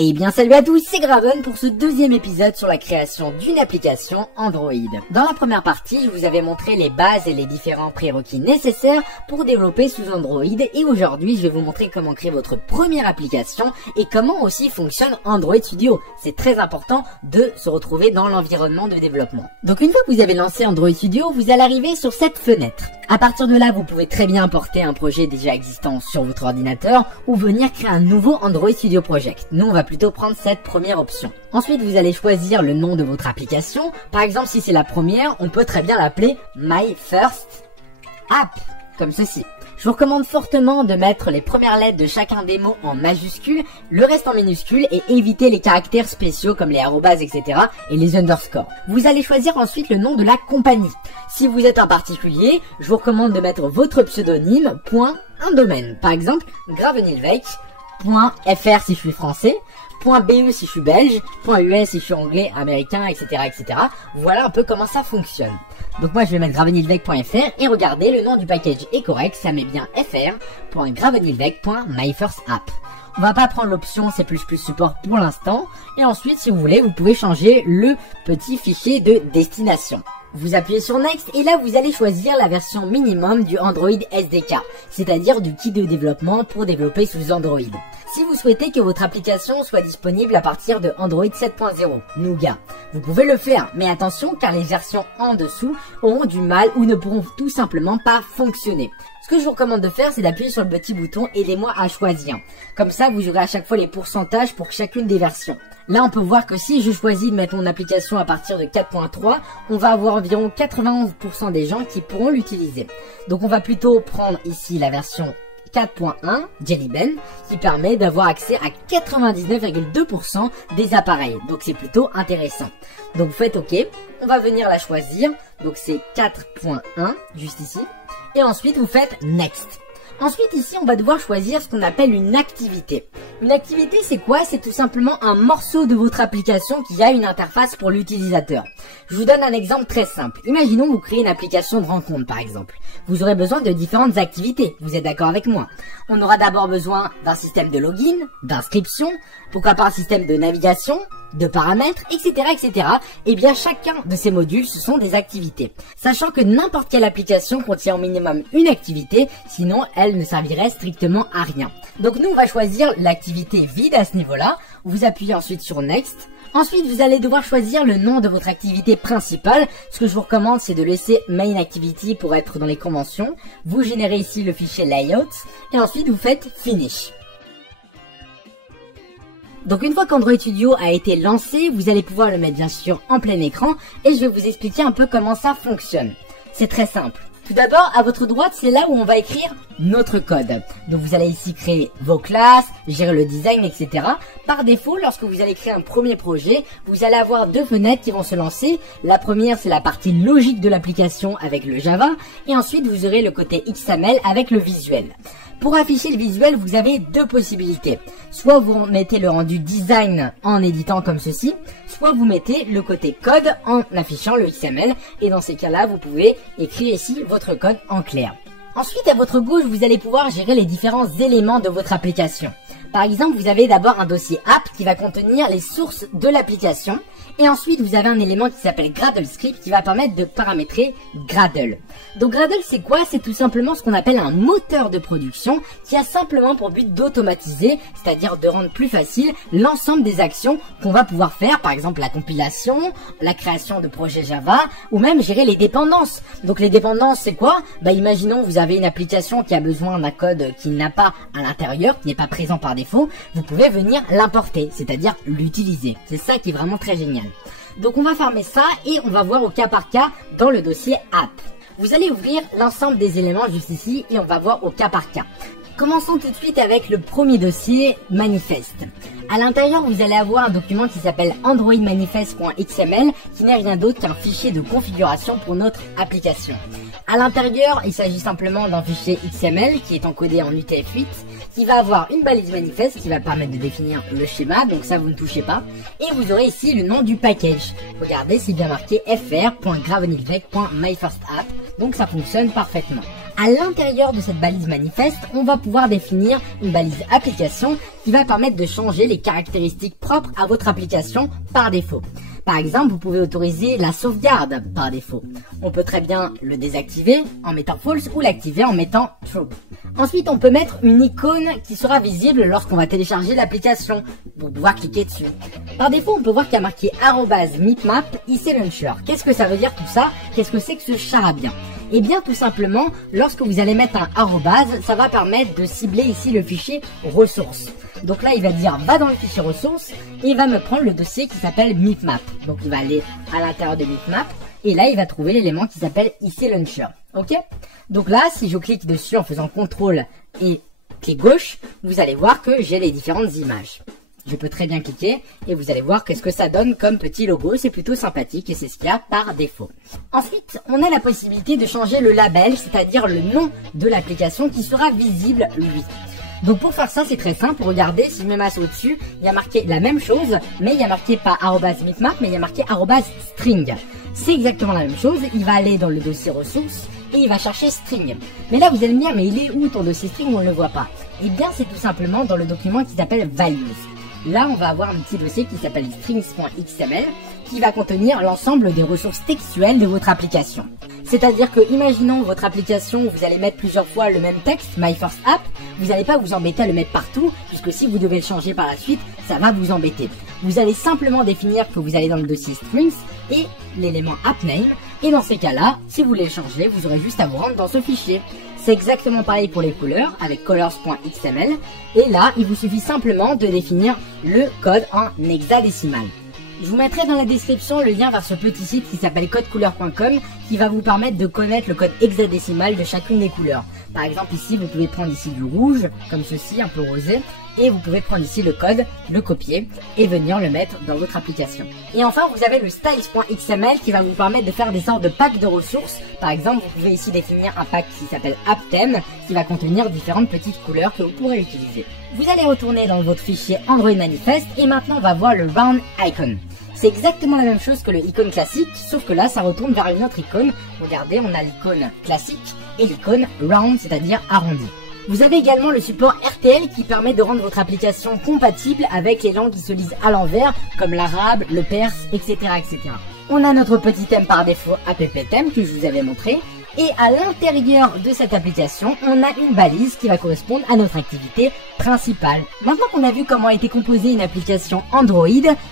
Eh bien salut à tous, c'est Graven pour ce deuxième épisode sur la création d'une application Android. Dans la première partie, je vous avais montré les bases et les différents prérequis nécessaires pour développer sous Android et aujourd'hui je vais vous montrer comment créer votre première application et comment aussi fonctionne Android Studio. C'est très important de se retrouver dans l'environnement de développement. Donc une fois que vous avez lancé Android Studio, vous allez arriver sur cette fenêtre. À partir de là, vous pouvez très bien importer un projet déjà existant sur votre ordinateur ou venir créer un nouveau Android Studio Project. Nous, on va plutôt prendre cette première option. Ensuite, vous allez choisir le nom de votre application. Par exemple, si c'est la première, on peut très bien l'appeler My First App, comme ceci. Je vous recommande fortement de mettre les premières lettres de chacun des mots en majuscules, le reste en minuscules et éviter les caractères spéciaux comme les arrobas, etc. et les underscores. Vous allez choisir ensuite le nom de la compagnie. Si vous êtes un particulier, je vous recommande de mettre votre pseudonyme, un domaine. Par exemple, gravenilvec.fr si je suis français, .be si je suis belge, .us si je suis anglais, américain, etc., etc. Voilà un peu comment ça fonctionne. Donc moi je vais mettre gravenilvec.fr et regardez, le nom du package est correct, ça met bien fr.gravenilvec.myfirstapp. On va pas prendre l'option C++ support pour l'instant. Et ensuite, si vous voulez, vous pouvez changer le petit fichier de destination. Vous appuyez sur Next et là vous allez choisir la version minimum du Android SDK, c'est-à-dire du kit de développement pour développer sous Android. Si vous souhaitez que votre application soit disponible à partir de Android 7.0 Nougat, vous pouvez le faire, mais attention car les versions en dessous auront du mal ou ne pourront tout simplement pas fonctionner. Ce que je vous recommande de faire, c'est d'appuyer sur le petit bouton « Aidez-moi à choisir ». Comme ça, vous aurez à chaque fois les pourcentages pour chacune des versions. Là, on peut voir que si je choisis de mettre mon application à partir de 4.3, on va avoir environ 91% des gens qui pourront l'utiliser. Donc, on va plutôt prendre ici la version 4.1 Jelly Ben qui permet d'avoir accès à 99,2% des appareils. Donc, c'est plutôt intéressant. Donc, vous faites OK. On va venir la choisir. Donc, c'est 4.1 juste ici. Et ensuite, vous faites Next. Ensuite, ici, on va devoir choisir ce qu'on appelle une activité. Une activité, c'est quoi? C'est tout simplement un morceau de votre application qui a une interface pour l'utilisateur. Je vous donne un exemple très simple. Imaginons vous créez une application de rencontre, par exemple. Vous aurez besoin de différentes activités. Vous êtes d'accord avec moi? On aura d'abord besoin d'un système de login, d'inscription, pourquoi pas un système de navigation, de paramètres, etc., etc. Et bien, chacun de ces modules, ce sont des activités. Sachant que n'importe quelle application contient au minimum une activité, sinon elle ne servirait strictement à rien. Donc nous, on va choisir l'activité vide à ce niveau-là. Vous appuyez ensuite sur Next. Ensuite, vous allez devoir choisir le nom de votre activité principale. Ce que je vous recommande, c'est de laisser Main Activity pour être dans les conventions. Vous générez ici le fichier Layout. Et ensuite, vous faites Finish. Donc une fois qu'Android Studio a été lancé, vous allez pouvoir le mettre bien sûr en plein écran et je vais vous expliquer un peu comment ça fonctionne. C'est très simple. Tout d'abord, à votre droite, c'est là où on va écrire notre code. Donc vous allez ici créer vos classes, gérer le design, etc. Par défaut, lorsque vous allez créer un premier projet, vous allez avoir deux fenêtres qui vont se lancer. La première, c'est la partie logique de l'application avec le Java. Et ensuite, vous aurez le côté XML avec le visuel. Pour afficher le visuel, vous avez deux possibilités. Soit vous mettez le rendu design en éditant comme ceci, soit vous mettez le côté code en affichant le XML. Et dans ces cas-là, vous pouvez écrire ici votre code en clair. Ensuite, à votre gauche, vous allez pouvoir gérer les différents éléments de votre application. Par exemple, vous avez d'abord un dossier app qui va contenir les sources de l'application. Et ensuite, vous avez un élément qui s'appelle Gradle Script qui va permettre de paramétrer Gradle. Donc Gradle, c'est quoi? C'est tout simplement ce qu'on appelle un moteur de production qui a simplement pour but d'automatiser, c'est-à-dire de rendre plus facile l'ensemble des actions qu'on va pouvoir faire. Par exemple, la compilation, la création de projets Java ou même gérer les dépendances. Donc les dépendances, c'est quoi? Imaginons vous avez une application qui a besoin d'un code qui n'a pas à l'intérieur, qui n'est pas présent par défaut. Vous pouvez venir l'importer, c'est-à-dire l'utiliser. C'est ça qui est vraiment très génial. Donc on va fermer ça et on va voir au cas par cas dans le dossier app. Vous allez ouvrir l'ensemble des éléments juste ici et on va voir au cas par cas. Commençons tout de suite avec le premier dossier, Manifest. À l'intérieur, vous allez avoir un document qui s'appelle androidmanifest.xml qui n'est rien d'autre qu'un fichier de configuration pour notre application. À l'intérieur, il s'agit simplement d'un fichier XML qui est encodé en UTF-8, qui va avoir une balise manifeste qui va permettre de définir le schéma, donc ça vous ne touchez pas. Et vous aurez ici le nom du package. Regardez, c'est bien marqué fr.gravenylvec.myfirstapp, donc ça fonctionne parfaitement. À l'intérieur de cette balise manifeste, on va pouvoir définir une balise application qui va permettre de changer les caractéristiques propres à votre application par défaut. Par exemple, vous pouvez autoriser la sauvegarde par défaut. On peut très bien le désactiver en mettant false ou l'activer en mettant true. Ensuite, on peut mettre une icône qui sera visible lorsqu'on va télécharger l'application pour pouvoir cliquer dessus. Par défaut, on peut voir qu'il y a marqué @meetmap iclauncher. Qu'est-ce que ça veut dire tout ça? Qu'est-ce que c'est que ce charabia? Eh bien, tout simplement, lorsque vous allez mettre un arrobase, ça va permettre de cibler ici le fichier ressources. Donc là, il va dire va dans le fichier ressources et il va me prendre le dossier qui s'appelle meetmap. Donc il va aller à l'intérieur de meetmap et là, il va trouver l'élément qui s'appelle iclauncher. Ok? Donc là, si je clique dessus en faisant CTRL et clic gauche, vous allez voir que j'ai les différentes images. Je peux très bien cliquer et vous allez voir qu'est-ce que ça donne comme petit logo. C'est plutôt sympathique et c'est ce qu'il y a par défaut. Ensuite, on a la possibilité de changer le label, c'est-à-dire le nom de l'application qui sera visible lui. Donc pour faire ça, c'est très simple. Regardez, si je mets ma souris au-dessus, il y a marqué la même chose, mais il y a marqué pas @meetmap, mais il y a marqué @string. C'est exactement la même chose. Il va aller dans le dossier ressources et il va chercher string. Mais là, vous allez me dire, mais il est où ton dossier string? On ne le voit pas. Eh bien, c'est tout simplement dans le document qui s'appelle values. Là, on va avoir un petit dossier qui s'appelle strings.xml qui va contenir l'ensemble des ressources textuelles de votre application. C'est-à-dire que, imaginons votre application, vous allez mettre plusieurs fois le même texte, My First App, vous n'allez pas vous embêter à le mettre partout, puisque si vous devez le changer par la suite, ça va vous embêter. Vous allez simplement définir que vous allez dans le dossier strings et l'élément appName, et dans ces cas-là, si vous voulez le changer, vous aurez juste à vous rendre dans ce fichier. C'est exactement pareil pour les couleurs avec colors.xml et là il vous suffit simplement de définir le code en hexadécimal. Je vous mettrai dans la description le lien vers ce petit site qui s'appelle codecouleur.com qui va vous permettre de connaître le code hexadécimal de chacune des couleurs. Par exemple ici vous pouvez prendre ici du rouge comme ceci, un peu rosé, et vous pouvez prendre ici le code, le copier et venir le mettre dans votre application. Et enfin vous avez le styles.xml qui va vous permettre de faire des sortes de packs de ressources. Par exemple vous pouvez ici définir un pack qui s'appelle AppTheme qui va contenir différentes petites couleurs que vous pourrez utiliser. Vous allez retourner dans votre fichier Android Manifest et maintenant on va voir le Round Icon. C'est exactement la même chose que le icône classique, sauf que là ça retourne vers une autre icône. Regardez, on a l'icône classique et l'icône round, c'est-à-dire arrondi. Vous avez également le support RTL qui permet de rendre votre application compatible avec les langues qui se lisent à l'envers, comme l'arabe, le perse, etc., etc. On a notre petit thème par défaut AppTheme que je vous avais montré. Et à l'intérieur de cette application, on a une balise qui va correspondre à notre activité principale. Maintenant qu'on a vu comment a été composée une application Android,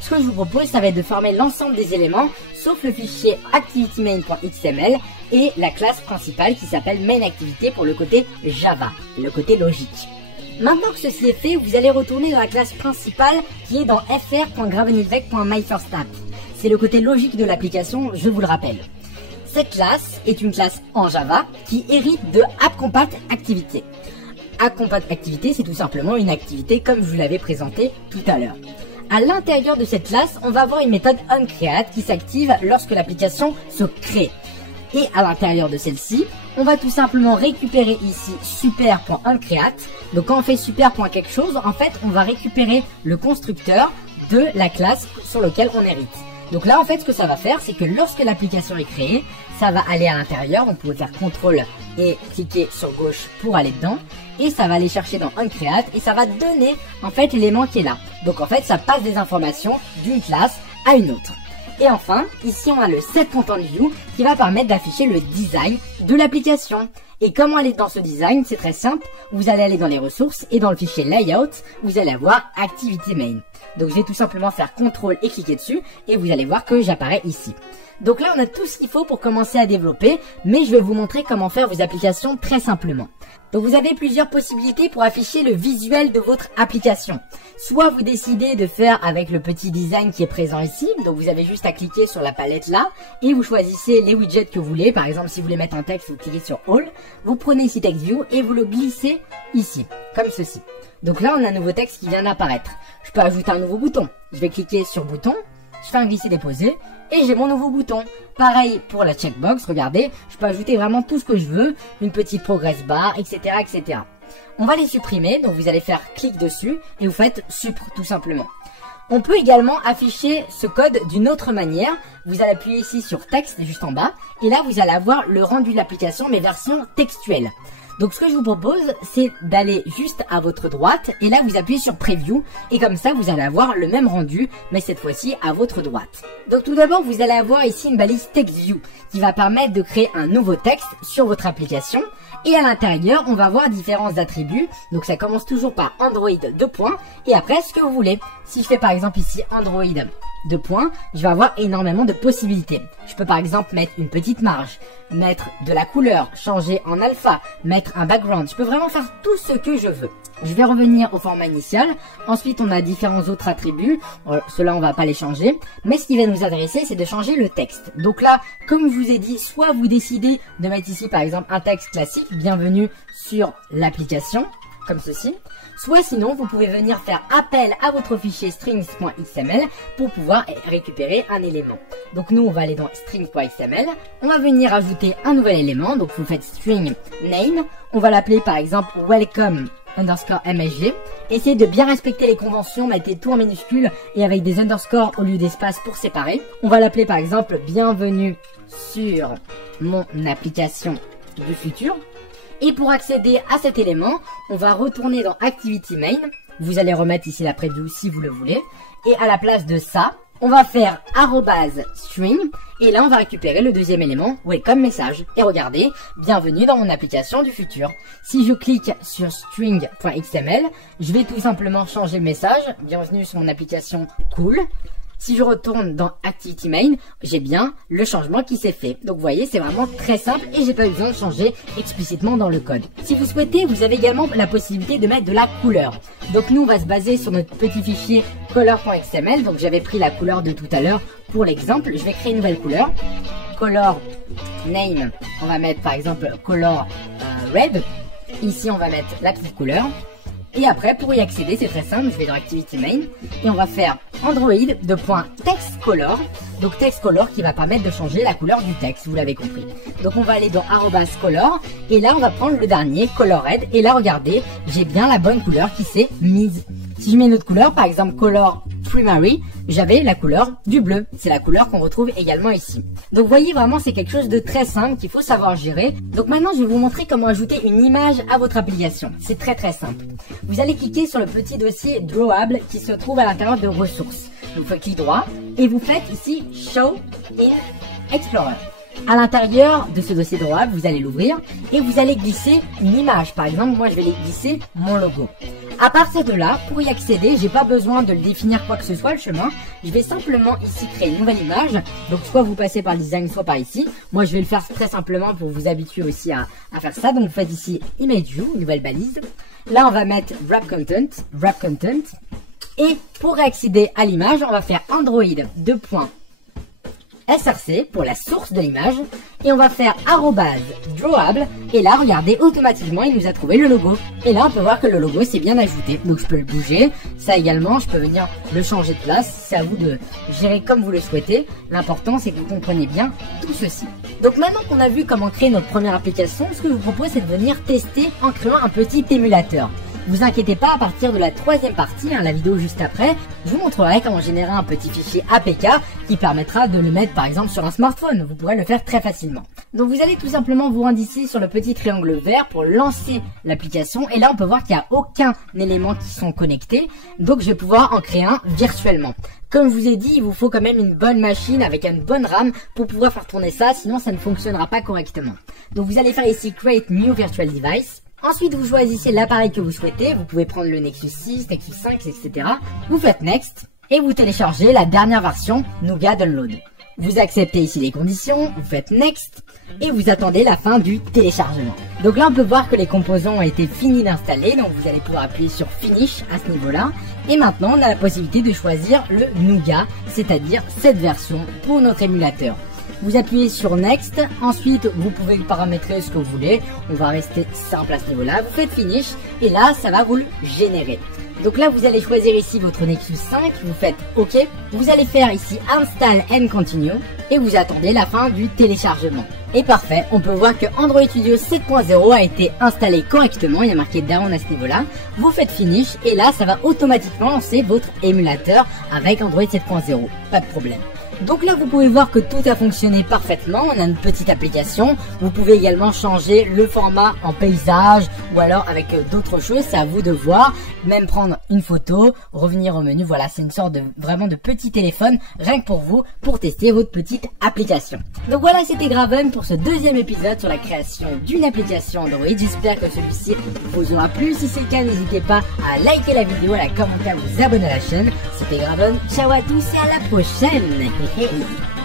ce que je vous propose, ça va être de former l'ensemble des éléments, sauf le fichier activitymain.xml et la classe principale qui s'appelle mainActivité pour le côté Java, le côté logique. Maintenant que ceci est fait, vous allez retourner dans la classe principale qui est dans fr.gravenylvec.myfirstapp. C'est le côté logique de l'application, je vous le rappelle. Cette classe est une classe en Java qui hérite de AppCompatActivité. AppCompatActivité, c'est tout simplement une activité comme je vous l'avais présenté tout à l'heure. À l'intérieur de cette classe, on va avoir une méthode onCreate qui s'active lorsque l'application se crée. Et à l'intérieur de celle-ci, on va tout simplement récupérer ici super.onCreate. Donc quand on fait super.quelque chose, en fait, on va récupérer le constructeur de la classe sur laquelle on hérite. Donc là, en fait, ce que ça va faire, c'est que lorsque l'application est créée, ça va aller à l'intérieur. On peut faire CTRL et cliquer sur gauche pour aller dedans. Et ça va aller chercher dans onCreate et ça va donner, en fait, l'élément qui est là. Donc, en fait, ça passe des informations d'une classe à une autre. Et enfin, ici, on a le setContentView qui va permettre d'afficher le design de l'application. Et comment aller dans ce design? C'est très simple. Vous allez aller dans les ressources et dans le fichier Layout, vous allez avoir ActivityMain. Donc je vais tout simplement faire CTRL et cliquer dessus et vous allez voir que j'apparais ici. Donc là on a tout ce qu'il faut pour commencer à développer, mais je vais vous montrer comment faire vos applications très simplement. Donc vous avez plusieurs possibilités pour afficher le visuel de votre application. Soit vous décidez de faire avec le petit design qui est présent ici, donc vous avez juste à cliquer sur la palette là et vous choisissez les widgets que vous voulez. Par exemple si vous voulez mettre un texte, vous cliquez sur All, vous prenez ici TextView et vous le glissez ici, comme ceci. Donc là on a un nouveau texte qui vient d'apparaître. Je peux ajouter un nouveau bouton. Je vais cliquer sur bouton, je fais un glisser-déposer Et j'ai mon nouveau bouton. Pareil pour la checkbox, regardez, je peux ajouter vraiment tout ce que je veux, une petite progress bar, etc., etc. On va les supprimer, donc vous allez faire clic dessus et vous faites supr tout simplement. On peut également afficher ce code d'une autre manière. Vous allez appuyer ici sur texte juste en bas et là vous allez avoir le rendu de l'application mais version textuelle. Donc ce que je vous propose, c'est d'aller juste à votre droite et là vous appuyez sur Preview et comme ça vous allez avoir le même rendu mais cette fois-ci à votre droite. Donc tout d'abord vous allez avoir ici une balise TextView qui va permettre de créer un nouveau texte sur votre application et à l'intérieur on va avoir différents attributs. Donc ça commence toujours par Android 2 points et après ce que vous voulez. Si je fais par exemple ici Android 2 points, je vais avoir énormément de possibilités. Je peux par exemple mettre une petite marge, mettre de la couleur, changer en alpha, mettre un background. Je peux vraiment faire tout ce que je veux. Je vais revenir au format initial. Ensuite, on a différents autres attributs. Ceux-là, on va pas les changer. Mais ce qui va nous adresser, c'est de changer le texte. Donc là, comme je vous ai dit, soit vous décidez de mettre ici, par exemple, un texte classique, bienvenue sur l'application, comme ceci. Soit sinon, vous pouvez venir faire appel à votre fichier strings.xml pour pouvoir récupérer un élément. Donc nous, on va aller dans strings.xml. On va venir ajouter un nouvel élément. Donc vous faites string name. On va l'appeler par exemple welcome_msg. Essayez de bien respecter les conventions, mettez tout en minuscules et avec des underscores au lieu d'espace pour séparer. On va l'appeler par exemple bienvenue sur mon application du futur. Et pour accéder à cet élément, on va retourner dans Activity Main. Vous allez remettre ici la preview si vous le voulez. Et à la place de ça, on va faire @string. Et là, on va récupérer le deuxième élément, welcome message. Et regardez, bienvenue dans mon application du futur. Si je clique sur string.xml, je vais tout simplement changer le message. Bienvenue sur mon application cool. Si je retourne dans Activity Main, j'ai bien le changement qui s'est fait. Donc vous voyez, c'est vraiment très simple et j'ai pas eu besoin de changer explicitement dans le code. Si vous souhaitez, vous avez également la possibilité de mettre de la couleur. Donc nous, on va se baser sur notre petit fichier color.xml. Donc j'avais pris la couleur de tout à l'heure pour l'exemple. Je vais créer une nouvelle couleur. Color name, on va mettre par exemple color red. Ici, on va mettre la petite couleur. Et après, pour y accéder, c'est très simple, je vais dans Activity Main et on va faire Android .textColor. Donc textColor qui va permettre de changer la couleur du texte, vous l'avez compris. Donc on va aller dans @color et là on va prendre le dernier, Color Red. Et là regardez, j'ai bien la bonne couleur qui s'est mise. Si je mets une autre couleur, par exemple Color Primary, j'avais la couleur du bleu. C'est la couleur qu'on retrouve également ici. Donc vous voyez vraiment c'est quelque chose de très simple qu'il faut savoir gérer. Donc maintenant je vais vous montrer comment ajouter une image à votre application. C'est très simple. Vous allez cliquer sur le petit dossier Drawable qui se trouve à l'intérieur de ressources. Vous faites clic droit et vous faites ici Show in Explorer. À l'intérieur de ce dossier drawable, vous allez l'ouvrir et vous allez glisser une image. Par exemple, moi je vais glisser mon logo. À partir de là, pour y accéder, j'ai pas besoin de le définir quoi que ce soit le chemin. Je vais simplement ici créer une nouvelle image. Donc soit vous passez par le design, soit par ici. Moi je vais le faire très simplement pour vous habituer aussi à faire ça. Donc vous faites ici Image View, nouvelle balise. Là on va mettre Wrap Content. Et pour accéder à l'image, on va faire Android .src pour la source de l'image et on va faire @drawable et là regardez automatiquement il nous a trouvé le logo et là on peut voir que le logo s'est bien ajouté, donc je peux le bouger, ça également je peux venir le changer de place, c'est à vous de gérer comme vous le souhaitez. L'important c'est que vous compreniez bien tout ceci. Donc maintenant qu'on a vu comment créer notre première application, ce que je vous propose c'est de venir tester en créant un petit émulateur. Vous inquiétez pas, à partir de la troisième partie, la vidéo juste après, je vous montrerai comment générer un petit fichier APK qui permettra de le mettre par exemple sur un smartphone. Vous pourrez le faire très facilement. Donc vous allez tout simplement vous rendre ici sur le petit triangle vert pour lancer l'application. Et là on peut voir qu'il n'y a aucun élément qui sont connectés. Donc je vais pouvoir en créer un virtuellement. Comme je vous ai dit, il vous faut quand même une bonne machine avec une bonne RAM pour pouvoir faire tourner ça, sinon ça ne fonctionnera pas correctement. Donc vous allez faire ici Create New Virtual Device. Ensuite, vous choisissez l'appareil que vous souhaitez. Vous pouvez prendre le Nexus 6, Nexus 5, etc. Vous faites Next et vous téléchargez la dernière version Nougat Download. Vous acceptez ici les conditions, vous faites Next et vous attendez la fin du téléchargement. Donc là, on peut voir que les composants ont été finis d'installer. Donc vous allez pouvoir appuyer sur Finish à ce niveau-là. Et maintenant, on a la possibilité de choisir le Nougat, c'est-à-dire cette version pour notre émulateur. Vous appuyez sur Next, ensuite vous pouvez paramétrer ce que vous voulez, on va rester simple à ce niveau-là, vous faites Finish et là ça va vous le générer. Donc là vous allez choisir ici votre Nexus 5, vous faites OK, vous allez faire ici Install and Continue et vous attendez la fin du téléchargement. Et parfait, on peut voir que Android Studio 7.0 a été installé correctement, il y a marqué down à ce niveau-là. Vous faites Finish et là ça va automatiquement lancer votre émulateur avec Android 7.0, pas de problème. Donc là vous pouvez voir que tout a fonctionné parfaitement, on a une petite application, vous pouvez également changer le format en paysage ou alors avec d'autres choses, c'est à vous de voir, même prendre une photo, revenir au menu, voilà c'est une sorte de vraiment de petit téléphone rien que pour vous, pour tester votre petite application. Donc voilà c'était Graven pour ce deuxième épisode sur la création d'une application Android, j'espère que celui-ci vous aura plu, si c'est le cas n'hésitez pas à liker la vidéo, à la commenter, à vous abonner à la chaîne, c'était Graven, ciao à tous et à la prochaine. Hey.